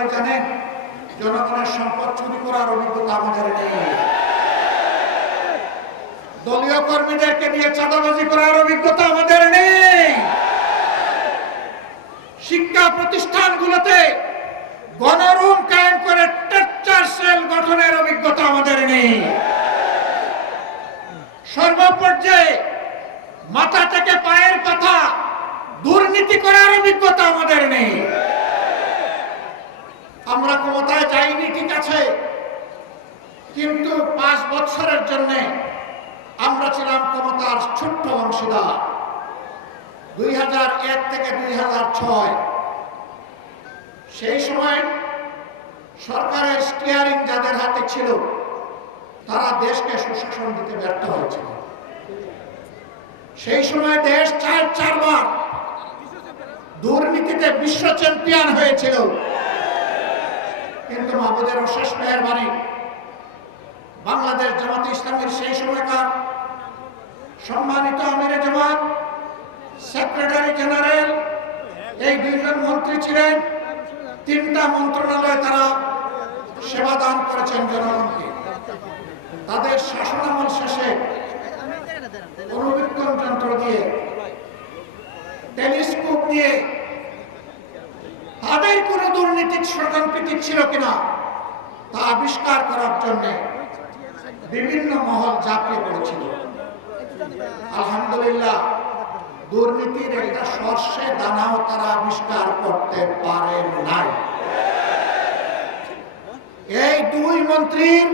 সবাই জানেন, জনগণের সম্পদ চুরি করার অভিজ্ঞতা আমাদের নেই। দলীয় কর্মীদেরকে দিয়ে চাঁদাবাজি করার অভিজ্ঞতা আমাদের নেই। শিক্ষা প্রতিষ্ঠানগুলোতে গণরুম কায়েম করে টর্চার সেল গঠনের অভিজ্ঞতা আমাদের নেই। সর্বপর্যায়ে মাথা থেকে পায়ের কথা দুর্নীতি করার অভিজ্ঞতা আমাদের নেই। আমরা ক্ষমতায় যাইনি ঠিক আছে, কিন্তু 5 বছরের জন্য আমরা ছিলাম ক্ষমতার ছোট্ট অংশীদার। 2001 থেকে 2006 সেই সময় সরকারের স্টিয়ারিং যাদের হাতে ছিল তারা দেশকে সুশাসন দিতে ব্যর্থ হয়েছিল। সেই সময় দেশ 4বার দুর্নীতিতে বিশ্ব চ্যাম্পিয়ন হয়েছিল, কিন্তু মাহবুবের অশেষ মেহেরবানি বাংলাদেশ জামাতে ইসলামীর সেই সময়কার সম্মানিত আমিরে জামাত, সেক্রেটারি জেনারেল, এই 2 জন মন্ত্রী ছিলেন। 3টা মন্ত্রণালয়ে তারা সেবা দান করেছেন জনগণকে। তাদের শাসনামল শেষে অনুবীক্ষণ যন্ত্র দিয়ে, টেলিস্কোপ দিয়ে তাদের কোন দুর্নীতির ষড়যন্ত্র ছিল কিনা তা আবিষ্কার করার জন্য বিভিন্ন মহল ঝাঁপিয়ে পড়েছিল। আলহামদুলিল্লাহ, দুর্নীতির একটা সর্ষে দানাও তারা আবিষ্কার করতে পারেন নাই। এই 2 মন্ত্রীর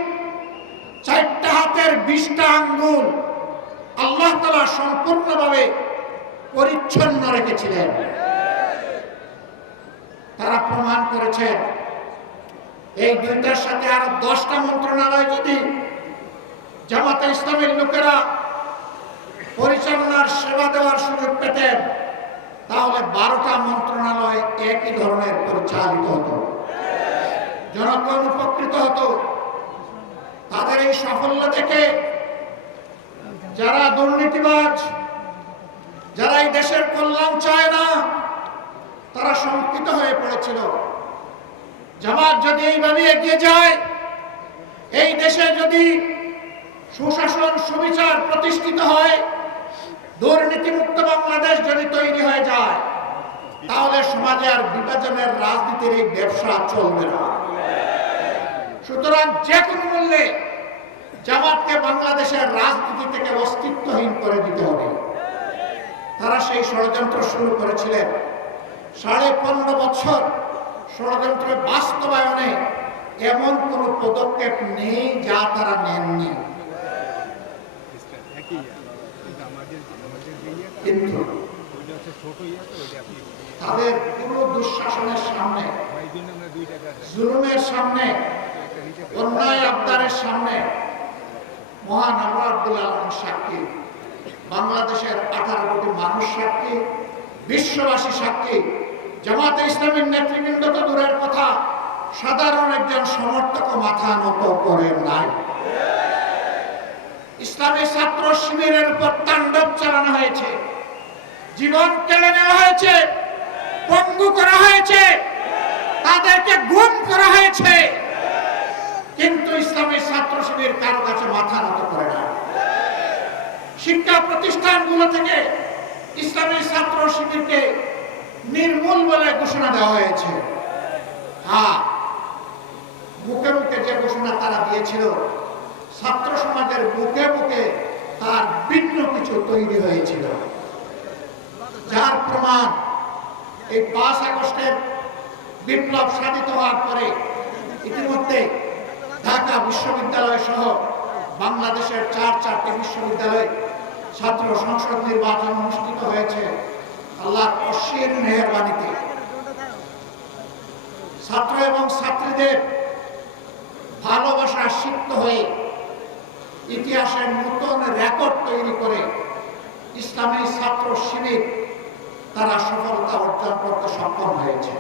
4টা হাতের 20টা আঙ্গুল আল্লাহ তাআলা সম্পূর্ণভাবে পরিচ্ছন্ন রেখেছিলেন। তারা প্রমাণ করেছেন এই 2টার সাথে আরো 10টা মন্ত্রণালয় যদি জামাতে ইসলামের লোকেরা পরিচালনার সেবা দেওয়ার সুযোগ পেতেন, তাহলে 12টা মন্ত্রণালয় একই ধরনের পরিচালিত হতো, জনগণ উপকৃত হতো। তাদের এই সাফল্য দেখে যারা দুর্নীতিবাজ, যারা এই দেশের কল্যাণ চায় না, তারা শঙ্কিত হয়ে পড়েছিল। জামাত যদি এইভাবে এগিয়ে যায়, এই দেশে যদি সুশাসন সুবিচার প্রতিষ্ঠিত হয়, দুর্নীতিমুক্ত বাংলাদেশ যদি তৈরি হয়ে যায়, তাহলে সমাজে আর বিভাজনের রাজনীতির এই ব্যবসা চলবে না। সুতরাং যে কোনো মূল্যে জামাতকে বাংলাদেশের রাজনীতি থেকে অস্তিত্বহীন করে দিতে হবে। তারা সেই ষড়যন্ত্র শুরু করেছিলেন। 15.5 বছর ষড়যন্ত্রের বাস্তবায়নে এমন কোন পদক্ষেপ নেই যা তারা নেননি। কিন্তু তাদের পুরো দুঃশাসনের সামনে, জুলুমের সামনে, অন্যায় আবদারের সামনে মহান আল্লাহ রাব্বুল আলামিন সাক্ষী, বাংলাদেশের 18 কোটি মানুষ সাক্ষী, বিশ্ববাসী সাক্ষী। জামাতে ইসলামীর নেতৃবৃন্দ তো দূরের কথা, সাধারণ একজন সমর্থক মাথা নত করেন নাই। ইসলামী ছাত্র শিবিরের উপর তাণ্ডব চালানো হয়েছে, জীবন কেড়ে নেওয়া হয়েছে, পঙ্গু করা হয়েছে, তাদেরকে গুম করা হয়েছে, কিন্তু ইসলামী ছাত্র শিবির কারো কাছে মাথা নত করে না। শিক্ষা প্রতিষ্ঠানগুলো থেকে ইসলামী ছাত্র শিবিরকে নির্মূল বলে ঘোষণা দেওয়া হয়েছে। হ্যাঁ, মুখে মুখে যে ঘোষণা তারা দিয়েছিল, ছাত্র সমাজের বুকে বুকে তার ভিন্ন কিছু তৈরি হয়েছিল, যার প্রমাণ এই 5 আগস্টের বিপ্লব সাধিত হওয়ার পরে ইতিমধ্যে ঢাকা বিশ্ববিদ্যালয় সহ বাংলাদেশের 4টি বিশ্ববিদ্যালয়ে ছাত্র সংসদ নির্বাচন অনুষ্ঠিত হয়েছে। আল্লাহর অসীম মেহেরবানিতে ছাত্র এবং ছাত্রীদের ভালোবাসা সিক্ত হয়ে ইতিহাসের নতুন রেকর্ড তৈরি করে ইসলামী ছাত্র শিবির তারা সফলতা অর্জন করতে সক্ষম হয়েছে।